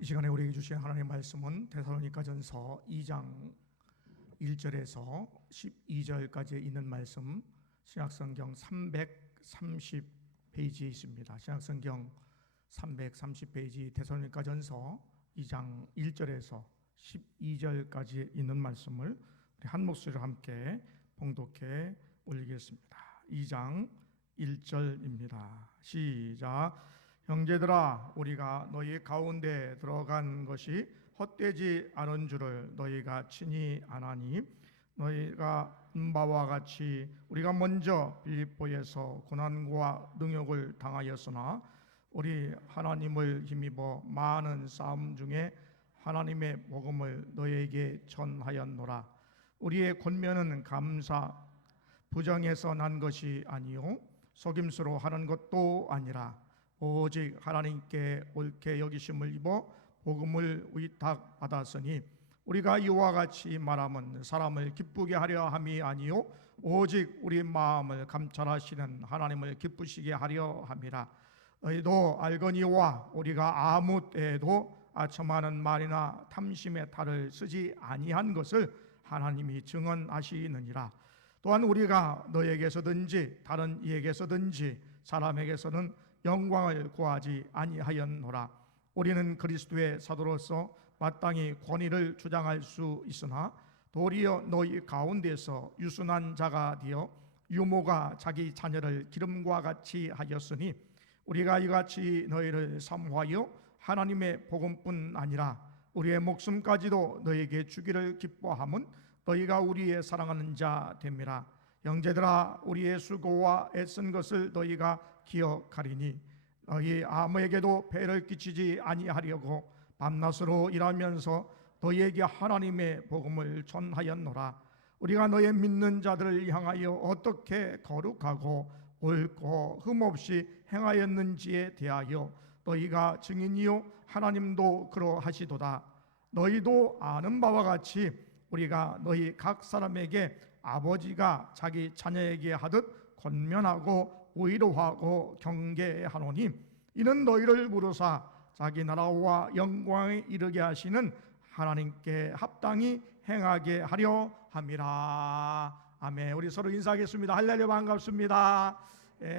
이 시간에 우리에게 주신 하나님의 말씀은 데살로니가전서 2장 1절에서 12절까지 있는 말씀, 신약성경 330페이지에 있습니다. 신약성경 330페이지 데살로니가전서 2장 1절에서 12절까지 있는 말씀을 우리 한 목소리로 함께 봉독해 올리겠습니다. 2장 1절입니다. 시작. 형제들아, 우리가 너희 가운데 들어간 것이 헛되지 않은 줄을 너희가 친히 아나니, 너희가 바와 같이 우리가 먼저 빌립보에서 고난과 능욕을 당하였으나 우리 하나님을 힘입어 많은 싸움 중에 하나님의 복음을 너희에게 전하였노라. 우리의 권면은 감사 부정에서 난 것이 아니요 속임수로 하는 것도 아니라 오직 하나님께 옳게 여기심을 입어 복음을 위탁받았으니, 우리가 이와 같이 말하면 사람을 기쁘게 하려 함이 아니요 오직 우리 마음을 감찰하시는 하나님을 기쁘시게 하려 함이라. 너희도 알거니와 우리가 아무 때에도 아첨하는 말이나 탐심의 탈을 쓰지 아니한 것을 하나님이 증언하시느니라. 또한 우리가 너에게서든지 다른 이에게서든지 사람에게서는 영광을 구하지 아니하였노라. 우리는 그리스도의 사도로서 마땅히 권위를 주장할 수 있으나 도리어 너희 가운데서 유순한 자가 되어 유모가 자기 자녀를 기름과 같이 하였으니, 우리가 이같이 너희를 사모하여 하나님의 복음뿐 아니라 우리의 목숨까지도 너희에게 주기를 기뻐함은 너희가 우리의 사랑하는 자 됨이라. 형제들아, 우리의 수고와 애쓴 것을 너희가 기억하리니 너희 아무에게도 배를 끼치지 아니하려고 밤낮으로 일하면서 너희에게 하나님의 복음을 전하였노라. 우리가 너희 믿는 자들을 향하여 어떻게 거룩하고 옳고 흠없이 행하였는지에 대하여 너희가 증인이요 하나님도 그러하시도다. 너희도 아는 바와 같이 우리가 너희 각 사람에게 아버지가 자기 자녀에게 하듯 권면하고 위로하고 경계하노니, 이는 너희를 부르사 자기 나라와 영광에 이르게 하시는 하나님께 합당히 행하게 하려 함이라. 아멘. 우리 서로 인사하겠습니다. 할렐루야. 반갑습니다.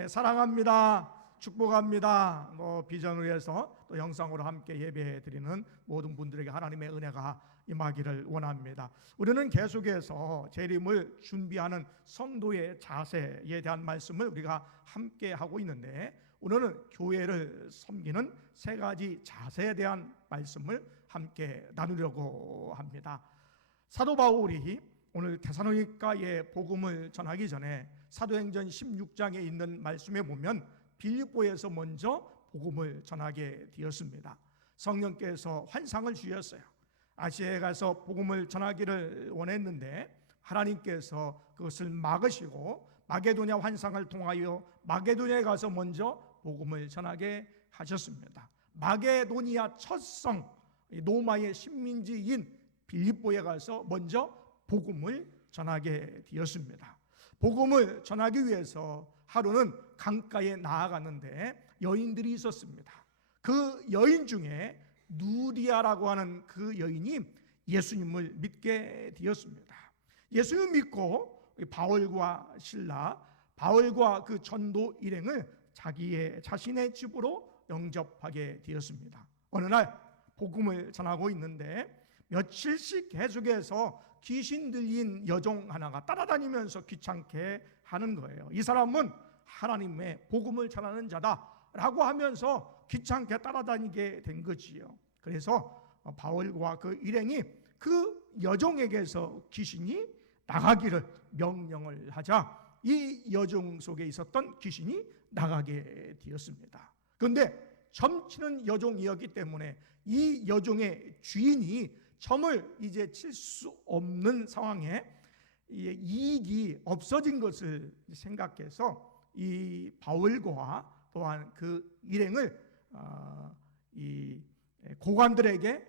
사랑합니다. 축복합니다. 비전을 위해서 또 영상으로 함께 예배해 드리는 모든 분들에게 하나님의 은혜가 임하기를 원합니다. 우리는 계속해서 재림을 준비하는 성도의 자세에 대한 말씀을 우리가 함께 하고 있는데, 오늘은 교회를 섬기는 세 가지 자세에 대한 말씀을 함께 나누려고 합니다. 사도 바울이 오늘 데살로니가의 복음을 전하기 전에 사도행전 16장에 있는 말씀에 보면 빌립보에서 먼저 복음을 전하게 되었습니다. 성령께서 환상을 주셨어요. 아시아에 가서 복음을 전하기를 원했는데 하나님께서 그것을 막으시고 마게도냐 환상을 통하여 마게도냐에 가서 먼저 복음을 전하게 하셨습니다. 마게도니아 첫성 로마의 식민지인 빌립보에 가서 먼저 복음을 전하게 되었습니다. 복음을 전하기 위해서 하루는 강가에 나아갔는데 여인들이 있었습니다. 그 여인 중에 누디아라고 하는 그 여인이 예수님을 믿게 되었습니다. 예수님을 믿고 바울과 실라, 바울과 그 전도 일행을 자신의 집으로 영접하게 되었습니다. 어느 날 복음을 전하고 있는데 며칠씩 계속해서 귀신 들린 여종 하나가 따라다니면서 귀찮게 하는 거예요. 이 사람은 하나님의 복음을 전하는 자다라고 하면서 귀찮게 따라다니게 된 거지요. 그래서 바울과 그 일행이 그 여종에게서 귀신이 나가기를 명령을 하자 이 여종 속에 있었던 귀신이 나가게 되었습니다. 그런데 점치는 여종이었기 때문에 이 여종의 주인이 점을 이제 칠 수 없는 상황에 이익이 없어진 것을 생각해서 이 바울과 또한 그 일행을 이 고관들에게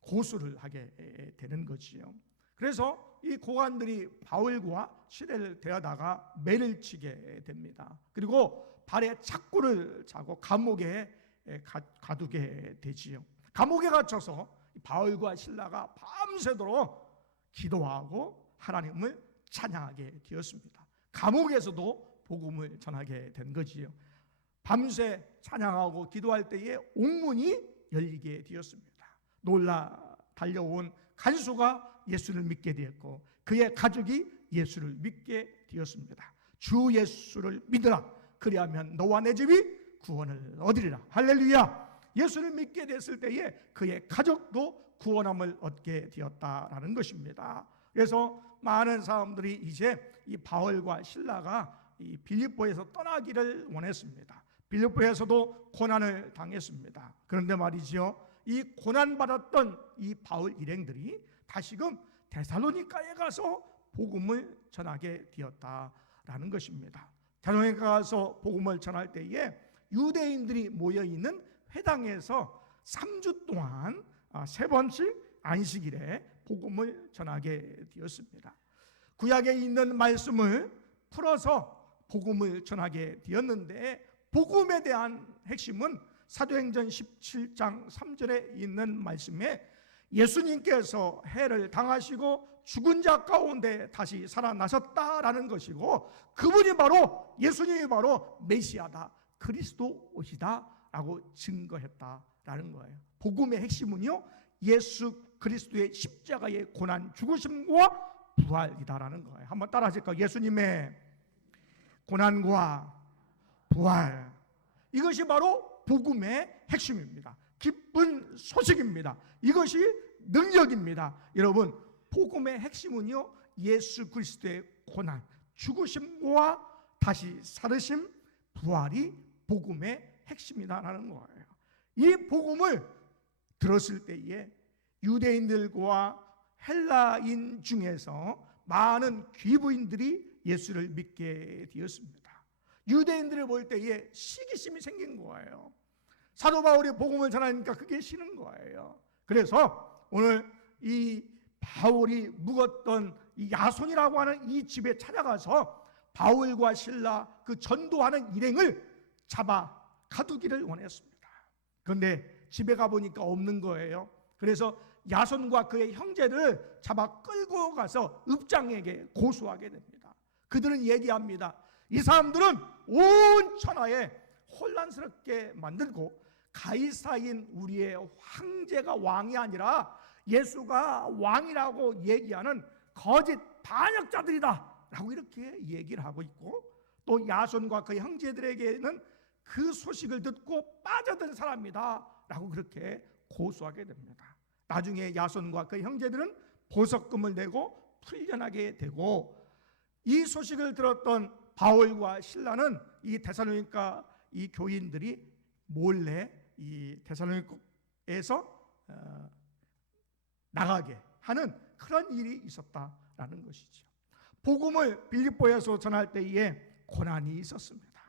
고소를 하게 되는 것이요. 그래서 이 고관들이 바울과 시대를 대하다가 매를 치게 됩니다. 그리고 발에 착고를 차고 감옥에 가두게 되지요. 감옥에 갇혀서 바울과 실라가 밤새도록 기도하고 하나님을 찬양하게 되었습니다. 감옥에서도 복음을 전하게 된 거지요. 밤새 찬양하고 기도할 때에 옥문이 열리게 되었습니다. 놀라 달려온 간수가 예수를 믿게 되었고 그의 가족이 예수를 믿게 되었습니다. 주 예수를 믿으라. 그리하면 너와 내 집이 구원을 얻으리라. 할렐루야. 예수를 믿게 됐을 때에 그의 가족도 구원함을 얻게 되었다라는 것입니다. 그래서 많은 사람들이 이제 이 바울과 실라가 이 빌립보에서 떠나기를 원했습니다. 빌립보에서도 고난을 당했습니다. 그런데 말이죠, 이 고난받았던 이 바울 일행들이 다시금 데살로니가에 가서 복음을 전하게 되었다라는 것입니다. 데살로니가 가서 복음을 전할 때에 유대인들이 모여있는 회당에서 3주 동안 3번씩 안식일에 복음을 전하게 되었습니다. 구약에 있는 말씀을 풀어서 복음을 전하게 되었는데 복음에 대한 핵심은 사도행전 17장 3절에 있는 말씀에 예수님께서 해를 당하시고 죽은 자 가운데 다시 살아나셨다라는 것이고 그분이 바로 예수님이 바로 메시아다, 그리스도이시다 라고 증거했다라는 거예요. 복음의 핵심은요, 예수 그리스도의 십자가의 고난 죽으심과 부활이다라는 거예요. 한번 따라 하실까요? 예수님의 고난과 부활, 이것이 바로 복음의 핵심입니다. 기쁜 소식입니다. 이것이 능력입니다. 여러분, 복음의 핵심은요, 예수 그리스도의 고난, 죽으심과 다시 살으심, 부활이 복음의 핵심이다라는 거예요. 이 복음을 들었을 때에 유대인들과 헬라인 중에서 많은 귀부인들이 예수를 믿게 되었습니다. 유대인들을 볼 때에 시기심이 생긴 거예요. 사도 바울이 복음을 전하니까 그게 싫은 거예요. 그래서 오늘 이 바울이 묵었던 이 야손이라고 하는 이 집에 찾아가서 바울과 실라 그 전도하는 일행을 잡아 가두기를 원했습니다. 그런데 집에 가보니까 없는 거예요. 그래서 야손과 그의 형제를 잡아 끌고 가서 읍장에게 고소하게 됩니다. 그들은 얘기합니다. 이 사람들은 온 천하에 혼란스럽게 만들고 가이사인 우리의 황제가 왕이 아니라 예수가 왕이라고 얘기하는 거짓 반역자들이다 라고 이렇게 얘기를 하고 있고, 또 야손과 그 형제들에게는 그 소식을 듣고 빠져든 사람이다 라고 그렇게 고소하게 됩니다. 나중에 야손과 그 형제들은 보석금을 내고 풀려나게 되고, 이 소식을 들었던 바울과 실라는 이 데살로니가 이 교인들이 몰래 이 데살로니가에서 나가게 하는 그런 일이 있었다라는 것이죠. 복음을 빌립보에서 전할 때에 고난이 있었습니다.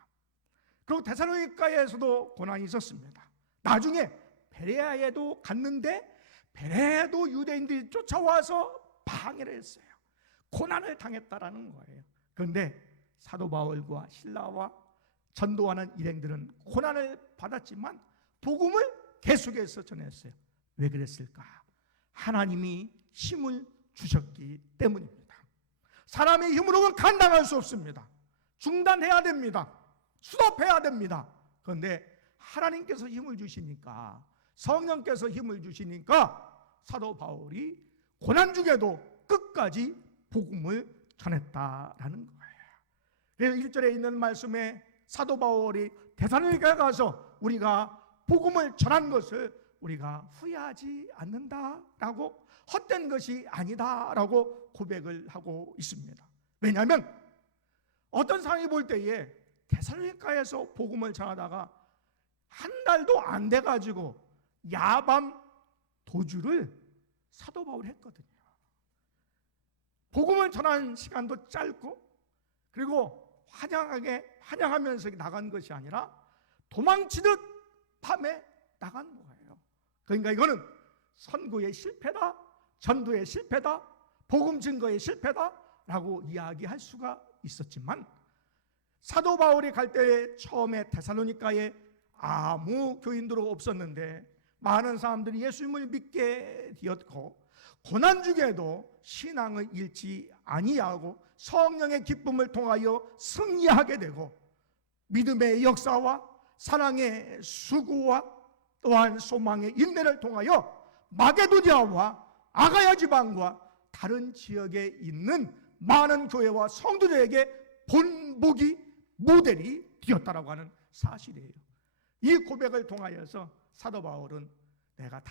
그리고 데살로니가에서도 고난이 있었습니다. 나중에 베레아에도 갔는데 베레아에도 유대인들이 쫓아와서 방해를 했어요. 고난을 당했다라는 거예요. 그런데 사도 바울과 실라와 전도하는 일행들은 고난을 받았지만 복음을 계속해서 전했어요. 왜 그랬을까? 하나님이 힘을 주셨기 때문입니다. 사람의 힘으로는 감당할 수 없습니다. 중단해야 됩니다. 수답해야 됩니다. 그런데 하나님께서 힘을 주시니까, 성령께서 힘을 주시니까 사도 바울이 고난 중에도 끝까지 복음을 전했다라는 거예요. 그래서 1절에 있는 말씀에 사도 바울이 데살로니가에 가서 우리가 복음을 전한 것을 우리가 후회하지 않는다라고, 헛된 것이 아니다라고 고백을 하고 있습니다. 왜냐하면 어떤 사람이 볼 때에 데살로니가에서 복음을 전하다가 한 달도 안 돼가지고 야밤 도주를 사도 바울이 했거든요. 복음을 전한 시간도 짧고, 그리고 환영하면서 나간 것이 아니라 도망치듯 밤에 나간 거예요. 그러니까 이거는 선교의 실패다, 전도의 실패다, 복음 증거의 실패다라고 이야기할 수가 있었지만, 사도 바울이 갈 때 처음에 데살로니가에 아무 교인도 없었는데 많은 사람들이 예수님을 믿게 되었고 고난 중에도 신앙을 잃지 아니하고 성령의 기쁨을 통하여 승리하게 되고 믿음의 역사와 사랑의 수고와 또한 소망의 인내를 통하여 마게도냐와 아가야 지방과 다른 지역에 있는 많은 교회와 성도들에게 본보기 모델이 되었다라고 하는 사실이에요. 이 고백을 통하여서 사도 바울은 내가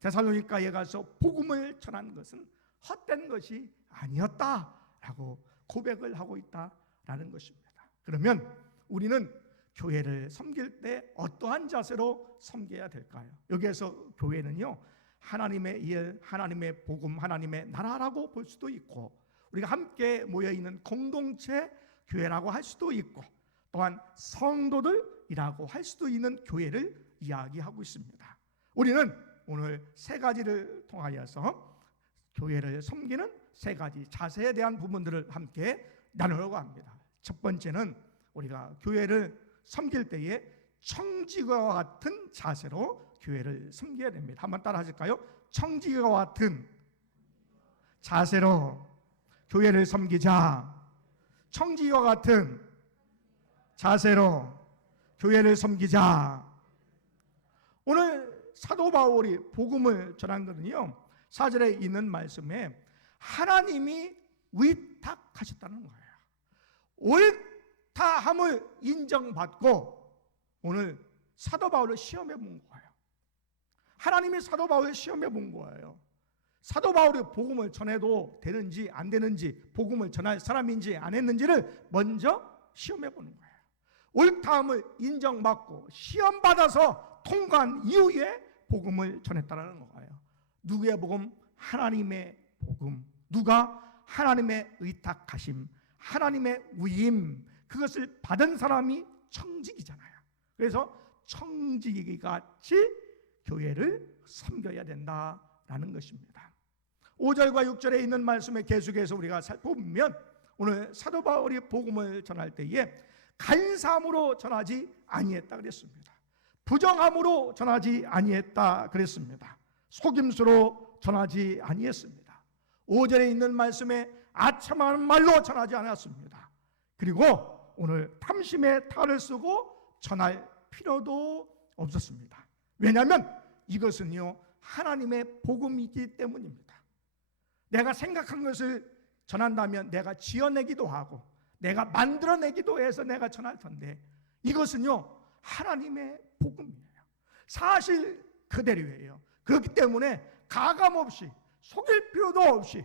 데살로니가에 가서 복음을 전한 것은 헛된 것이 아니었다라고 고백을 하고 있다라는 것입니다. 그러면 우리는 교회를 섬길 때 어떠한 자세로 섬겨야 될까요? 여기에서 교회는요, 하나님의 일, 하나님의 복음, 하나님의 나라라고 볼 수도 있고 우리가 함께 모여있는 공동체 교회라고 할 수도 있고 또한 성도들이라고 할 수도 있는 교회를 이야기하고 있습니다. 우리는 오늘 세 가지를 통하여서 교회를 섬기는 세 가지 자세에 대한 부분들을 함께 나누려고 합니다. 첫 번째는 우리가 교회를 섬길 때에 청지기와 같은 자세로 교회를 섬겨야 됩니다. 한번 따라 하실까요? 청지기와 같은 자세로 교회를 섬기자. 청지기와 같은 자세로 교회를 섬기자. 오늘 사도 바울이 복음을 전한 것은요, 4절에 있는 말씀에 하나님이 위탁하셨다는 거예요. 옳다함을 인정받고 오늘 사도 바울을 시험해 본 거예요. 하나님이 사도 바울을 시험해 본 거예요. 사도 바울이 복음을 전해도 되는지 안 되는지, 복음을 전할 사람인지 안 했는지를 먼저 시험해 보는 거예요. 옳다함을 인정받고 시험받아서 통과한 이후에 복음을 전했다는 거예요. 누구의 복음? 하나님의 복음. 누가? 하나님의 의탁하심, 하나님의 위임, 그것을 받은 사람이 청지기잖아요. 그래서 청지기같이 교회를 섬겨야 된다라는 것입니다. 5절과 6절에 있는 말씀에 계속해서 우리가 살펴보면 오늘 사도 바울이 복음을 전할 때에 간사함으로 전하지 아니했다 그랬습니다. 부정함으로 전하지 아니했다 그랬습니다. 속임수로 전하지 아니했습니다. 5절에 있는 말씀에 아첨하는 말로 전하지 않았습니다. 그리고 오늘 탐심의 탈을 쓰고 전할 필요도 없었습니다. 왜냐하면 이것은요, 하나님의 복음이기 때문입니다. 내가 생각한 것을 전한다면 내가 지어내기도 하고 내가 만들어내기도 해서 내가 전할 텐데 이것은요, 하나님의 복음이에요. 사실 그대로예요. 그렇기 때문에 가감없이, 속일 필요도 없이,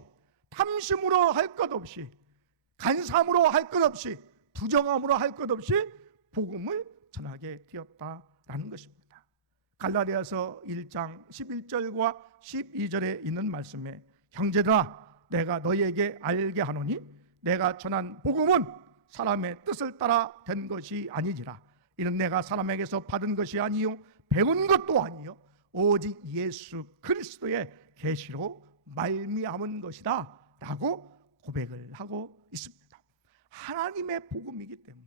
탐심으로 할 것 없이, 간사함으로 할 것 없이, 부정함으로 할 것 없이 복음을 전하게 되었다라는 것입니다. 갈라디아서 1장 11절과 12절에 있는 말씀에 형제들아 내가 너희에게 알게 하노니 내가 전한 복음은 사람의 뜻을 따라 된 것이 아니지라. 이는 내가 사람에게서 받은 것이 아니요 배운 것도 아니요 오직 예수 그리스도의 계시로 말미암은 것이다 라고 고백을 하고 있습니다. 하나님의 복음이기 때문에,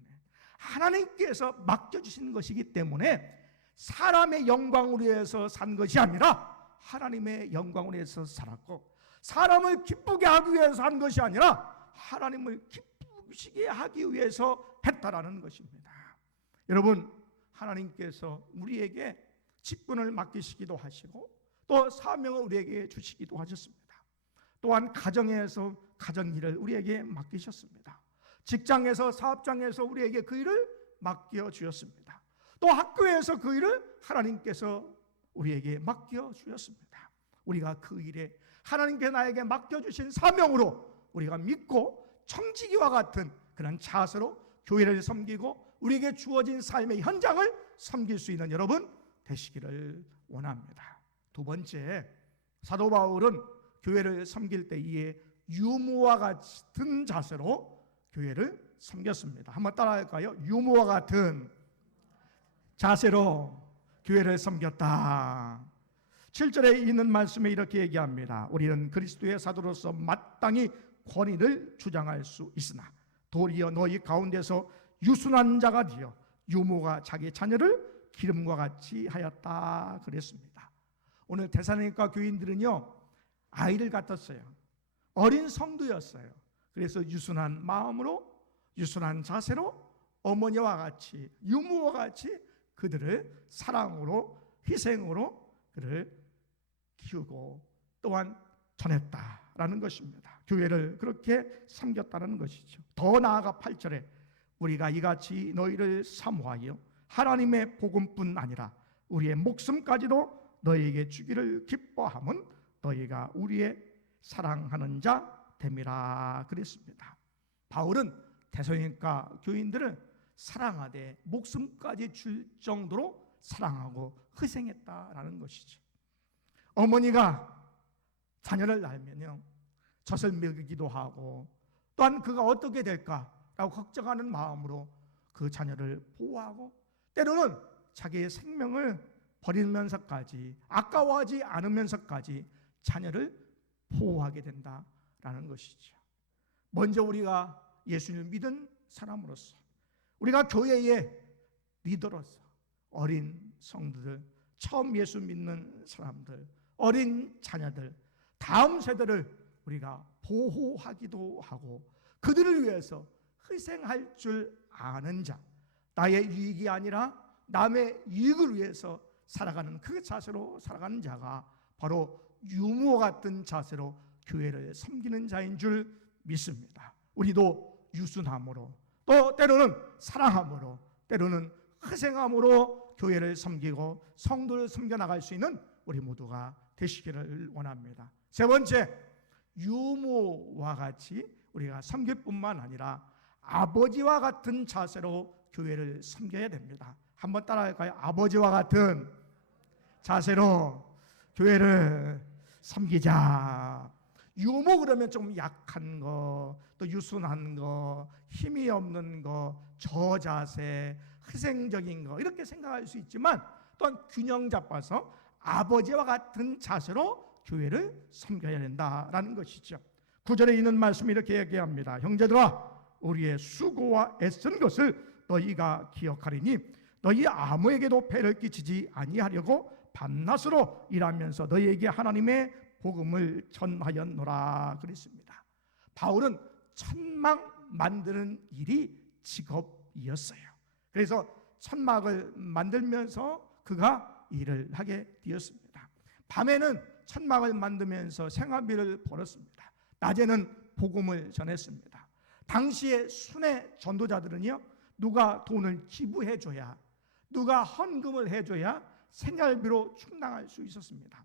하나님께서 맡겨주신 것이기 때문에 사람의 영광을 위해서 산 것이 아니라 하나님의 영광을 위해서 살았고, 사람을 기쁘게 하기 위해서 한 것이 아니라 하나님을 기쁘시게 하기 위해서 했다라는 것입니다. 여러분, 하나님께서 우리에게 직분을 맡기시기도 하시고 또 사명을 우리에게 주시기도 하셨습니다. 또한 가정에서 가정일을 우리에게 맡기셨습니다. 직장에서 사업장에서 우리에게 그 일을 맡겨주셨습니다. 또 학교에서 그 일을 하나님께서 우리에게 맡겨주셨습니다. 우리가 그 일에 하나님께 나에게 맡겨주신 사명으로 우리가 믿고 청지기와 같은 그런 자세로 교회를 섬기고 우리에게 주어진 삶의 현장을 섬길 수 있는 여러분 되시기를 원합니다. 두 번째, 사도 바울은 교회를 섬길 때에 유모와 같은 자세로 교회를 섬겼습니다. 한번 따라할까요? 유모와 같은 자세로 교회를 섬겼다. 7절에 있는 말씀에 이렇게 얘기합니다. 우리는 그리스도의 사도로서 마땅히 권위를 주장할 수 있으나 도리어 너희 가운데서 유순한 자가 되어 유모가 자기 자녀를 기름과 같이 하였다 그랬습니다. 오늘 데살로니가 교인들은요, 아이를 같았어요. 어린 성도였어요. 그래서 유순한 마음으로, 유순한 자세로 어머니와 같이, 유모와 같이 그들을 사랑으로, 희생으로 그를 키우고 또한 전했다라는 것입니다. 교회를 그렇게 섬겼다는 것이죠. 더 나아가 8절에 우리가 이같이 너희를 사모하여 하나님의 복음뿐 아니라 우리의 목숨까지도 너희에게 주기를 기뻐함은 너희가 우리의 사랑하는 자 됨이라 그랬습니다. 바울은 데살로니가 교인들을 사랑하되 목숨까지 줄 정도로 사랑하고 희생했다라는 것이죠. 어머니가 자녀를 낳으면요, 젖을 먹이기도 하고 또한 그가 어떻게 될까라고 걱정하는 마음으로 그 자녀를 보호하고 때로는 자기의 생명을 버리면서까지, 아까워하지 않으면서까지 자녀를 보호하게 된다라는 것이죠. 먼저 우리가 예수님을 믿은 사람으로서, 우리가 교회의 리더로서 어린 성도들, 처음 예수 믿는 사람들, 어린 자녀들, 다음 세대를 우리가 보호하기도 하고 그들을 위해서 희생할 줄 아는 자, 나의 유익이 아니라 남의 이익을 위해서 살아가는 그 자세로 살아가는 자가 바로 유모 같은 자세로 교회를 섬기는 자인 줄 믿습니다. 우리도 유순함으로, 또 때로는 사랑함으로, 때로는 희생함으로 교회를 섬기고 성도를 섬겨나갈 수 있는 우리 모두가 되시기를 원합니다. 세 번째, 유모와 같이 우리가 섬길 뿐만 아니라 아버지와 같은 자세로 교회를 섬겨야 됩니다. 한번 따라할까요? 아버지와 같은 자세로 교회를 섬기자. 유모 그러면 좀 약한 거, 또 유순한 거, 힘이 없는 거, 저자세, 희생적인 거 이렇게 생각할 수 있지만 또한 균형 잡아서 아버지와 같은 자세로 교회를 섬겨야 된다라는 것이죠. 9절에 있는 말씀이 이렇게 얘기합니다. 형제들아, 우리의 수고와 애쓴 것을 너희가 기억하리니 너희 아무에게도 폐를 끼치지 아니하려고 밤낮으로 일하면서 너희에게 하나님의 복음을 전하였노라 그랬습니다. 바울은 천막 만드는 일이 직업이었어요. 그래서 천막을 만들면서 그가 일을 하게 되었습니다. 밤에는 천막을 만들면서 생활비를 벌었습니다. 낮에는 복음을 전했습니다. 당시의 순회 전도자들은요, 누가 돈을 기부해줘야, 누가 헌금을 해줘야 생활비로 충당할 수 있었습니다.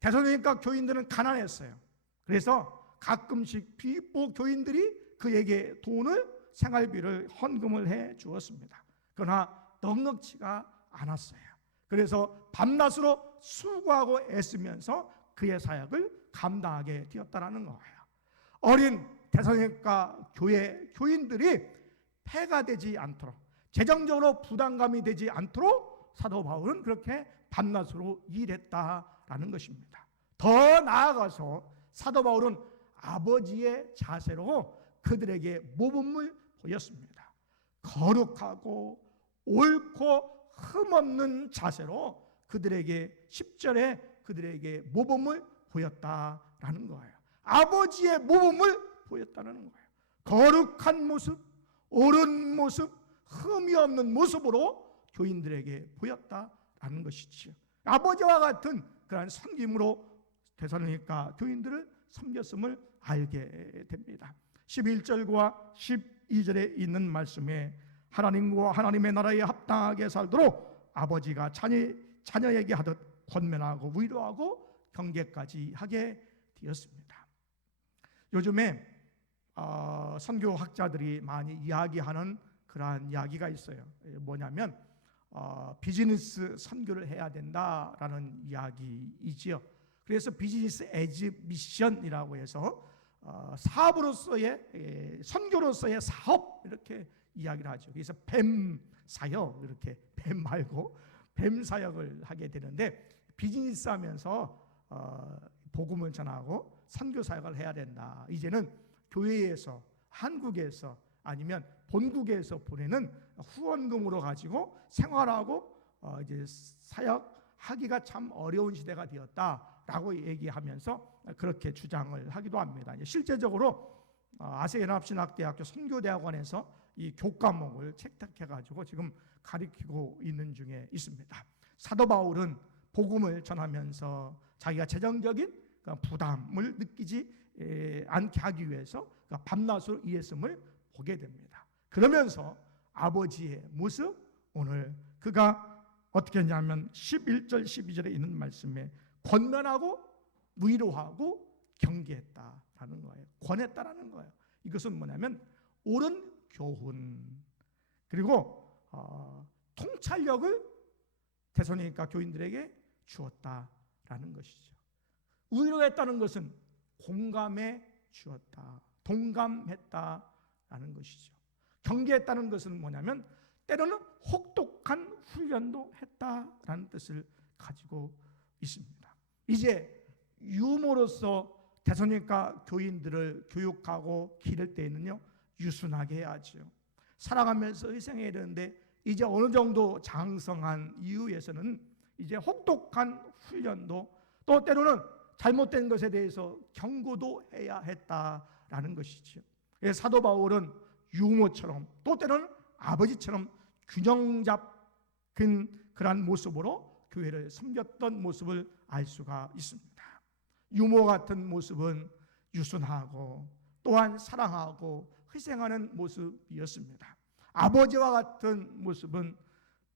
데살로니가 교인들은 가난했어요. 그래서 가끔씩 비보 교인들이 그에게 돈을, 생활비를 헌금을 해 주었습니다. 그러나 넉넉지가 않았어요. 그래서 밤낮으로 수고하고 애쓰면서 그의 사역을 감당하게 되었다는 거예요. 어린 데살로니가 교회 교인들이 폐가 되지 않도록, 재정적으로 부담감이 되지 않도록 사도 바울은 그렇게 밤낮으로 일했다라는 것입니다. 더 나아가서 사도 바울은 아버지의 자세로 그들에게 모범을 보였습니다. 거룩하고 옳고 흠없는 자세로 그들에게 10절에 그들에게 모범을 보였다라는 거예요. 아버지의 모범을 보였다는 거예요. 거룩한 모습, 옳은 모습, 흠이 없는 모습으로 교인들에게 보였다라는 것이지요. 아버지와 같은 그러한 섬김으로 데살로니가 교인들을 섬겼음을 알게 됩니다. 11절과 12절에 있는 말씀에 하나님과 하나님의 나라에 합당하게 살도록 아버지가 자녀에게 하듯 권면하고 위로하고 경계까지 하게 되었습니다. 요즘에 선교학자들이 많이 이야기하는 그러한 이야기가 있어요. 뭐냐면 비즈니스 선교를 해야 된다라는 이야기이지요. 그래서 비즈니스 에즈 미션이라고 해서 사업으로서의, 선교로서의 사업 이렇게 이야기를 하죠. 그래서 뱀 사역, 이렇게 뱀 말고 뱀 사역을 하게 되는데, 비즈니스 하면서 복음을 전하고 선교 사역을 해야 된다. 이제는 교회에서, 한국에서 아니면 본국에서 보내는 후원금으로 가지고 생활하고 이제 사역하기가 참 어려운 시대가 되었다라고 얘기하면서 그렇게 주장을 하기도 합니다. 실제적으로 아세연합신학대학교 선교대학원에서 이 교과목을 채택해가지고 지금 가르치고 있는 중에 있습니다. 사도 바울은 복음을 전하면서 자기가 재정적인 부담을 느끼지 않게 하기 위해서 밤낮으로 일했음을 보게 됩니다. 그러면서 아버지의 모습, 오늘 그가 어떻게 했냐면 11절 12절에 있는 말씀에 권면하고 위로하고 경계했다라는 거예요. 권했다라는 거예요. 이것은 뭐냐면 옳은 교훈, 그리고 통찰력을 데살로니가 교인들에게 주었다라는 것이죠. 위로했다는 것은 공감해 주었다, 동감했다라는 것이죠. 경계했다는 것은 뭐냐면 때로는 혹독한 훈련도 했다라는 뜻을 가지고 있습니다. 이제 유모로서 데살로니가 교인들을 교육하고 기를 때에는요, 유순하게 해야죠. 살아가면서 희생해야 되는데 이제 어느 정도 장성한 이후에서는 이제 혹독한 훈련도, 또 때로는 잘못된 것에 대해서 경고도 해야 했다라는 것이죠. 사도 바울은 유모처럼, 또 때로는 아버지처럼 균형 잡힌 그러한 모습으로 교회를 섬겼던 모습을 알 수가 있습니다. 유모 같은 모습은 유순하고 또한 사랑하고 희생하는 모습이었습니다. 아버지와 같은 모습은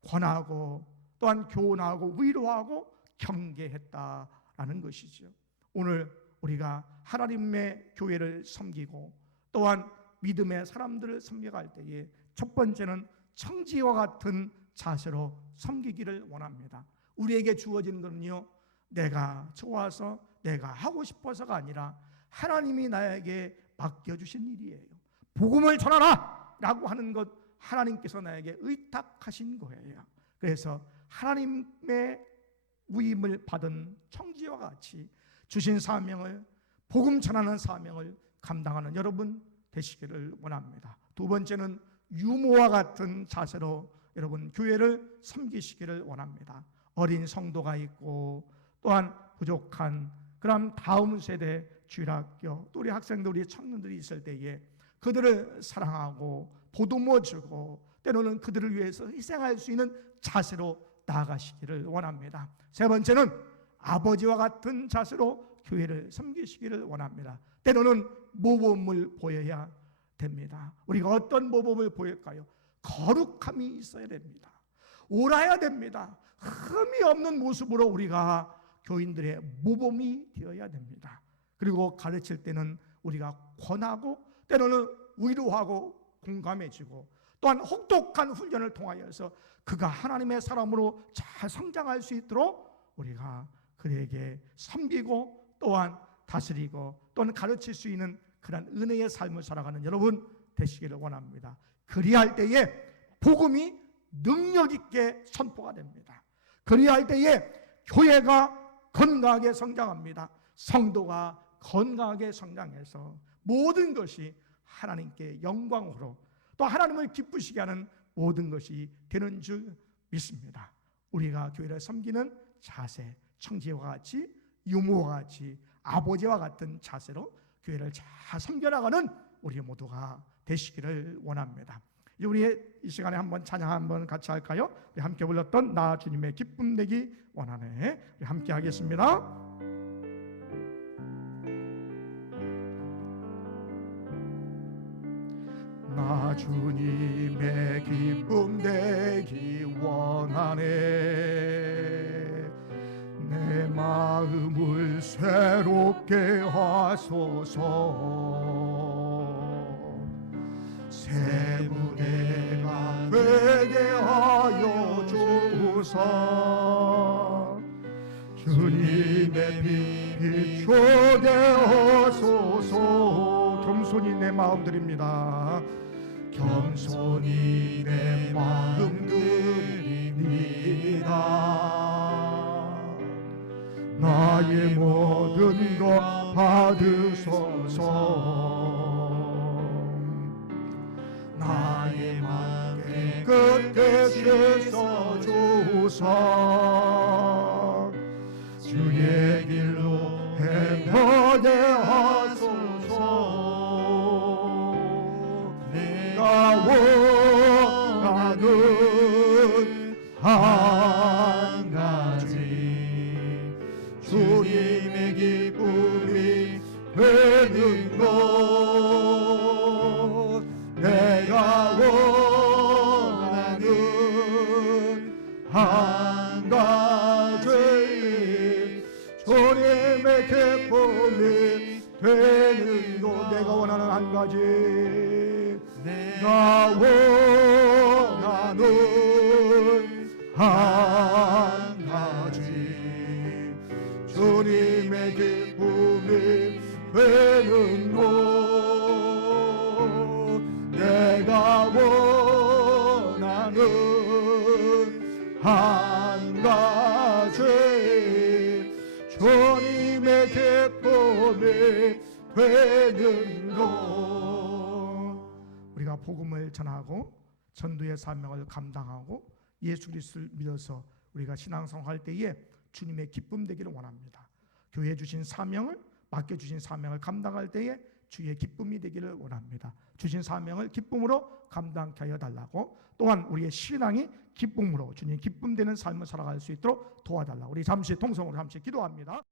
권하고 또한 교훈하고 위로하고 경계했다라는 것이죠. 오늘 우리가 하나님의 교회를 섬기고 또한 믿음의 사람들을 섬겨갈 때에 첫 번째는 청지와 같은 자세로 섬기기를 원합니다. 우리에게 주어진 것은요, 내가 좋아서 내가 하고 싶어서가 아니라 하나님이 나에게 맡겨주신 일이에요. 복음을 전하라 라고 하는 것, 하나님께서 나에게 의탁하신 거예요. 그래서 하나님의 위임을 받은 청지와 같이 주신 사명을, 복음 전하는 사명을 감당하는 여러분 되시기를 원합니다. 두 번째는 유모와 같은 자세로 여러분 교회를 섬기시기를 원합니다. 어린 성도가 있고 또한 부족한 그럼 다음 세대 주일학교, 또 우리 학생들, 우리 청년들이 있을 때에 그들을 사랑하고 보듬어주고 때로는 그들을 위해서 희생할 수 있는 자세로 나아가시기를 원합니다. 세 번째는 아버지와 같은 자세로 교회를 섬기시기를 원합니다. 때로는 모범을 보여야 됩니다. 우리가 어떤 모범을 보일까요? 거룩함이 있어야 됩니다. 옳아야 됩니다. 흠이 없는 모습으로 우리가 교인들의 모범이 되어야 됩니다. 그리고 가르칠 때는 우리가 권하고 때로는 위로하고 공감해주고 또한 혹독한 훈련을 통하여서 그가 하나님의 사람으로 잘 성장할 수 있도록 우리가 그에게 섬기고 또한 다스리고 또한 가르칠 수 있는 그런 은혜의 삶을 살아가는 여러분 되시기를 원합니다. 그리할 때에 복음이 능력 있게 선포가 됩니다. 그리할 때에 교회가 건강하게 성장합니다. 성도가 건강하게 성장해서 모든 것이 하나님께 영광으로 또 하나님을 기쁘시게 하는 모든 것이 되는 줄 믿습니다. 우리가 교회를 섬기는 자세, 청지와 같이 유모와 같이 아버지와 같은 자세로 교회를 잘 섬겨나가는 우리 모두가 되시기를 원합니다. 우리 이 시간에 한번 찬양 한번 같이 할까요? 우리 함께 불렀던 나 주님의 기쁨 내기 원하네. 우리 함께 하겠습니다. 나 주님의 기쁨 내기 원하네. 내 마음을 새롭게 하소서. 새 무대가 되게 하여 주소서. 주님의 빛 비춰되어소서. 겸손히 내 마음 드립니다. 겸손히 내 마음 드립니다. 나의 모든 것 받으소서. 나의 마음의 끝에 서 주소서. 주사 주의 길로 행하게 하소서. 내가 원하는 한 가지 주님의 기쁨이 되는 것. 내가 원하는 한 가지 주님의 기쁨이 되는 것. 내가 원하는 한 가지, 내가 원하는 한 가지 주님의 기쁨이 되는 것. 내가 원하는 한 가지 주님의 기쁨이 되는 것. 우리가 복음을 전하고 전도의 사명을 감당하고 예수 그리스도를 믿어서 우리가 신앙생활할 때에 주님의 기쁨 되기를 원합니다. 교회에 주신 사명을, 맡겨주신 사명을 감당할 때에 주의 기쁨이 되기를 원합니다. 주신 사명을 기쁨으로 감당케 하여 달라고, 또한 우리의 신앙이 기쁨으로 주님 기쁨 되는 삶을 살아갈 수 있도록 도와달라고 우리 잠시 통성으로 잠시 기도합니다.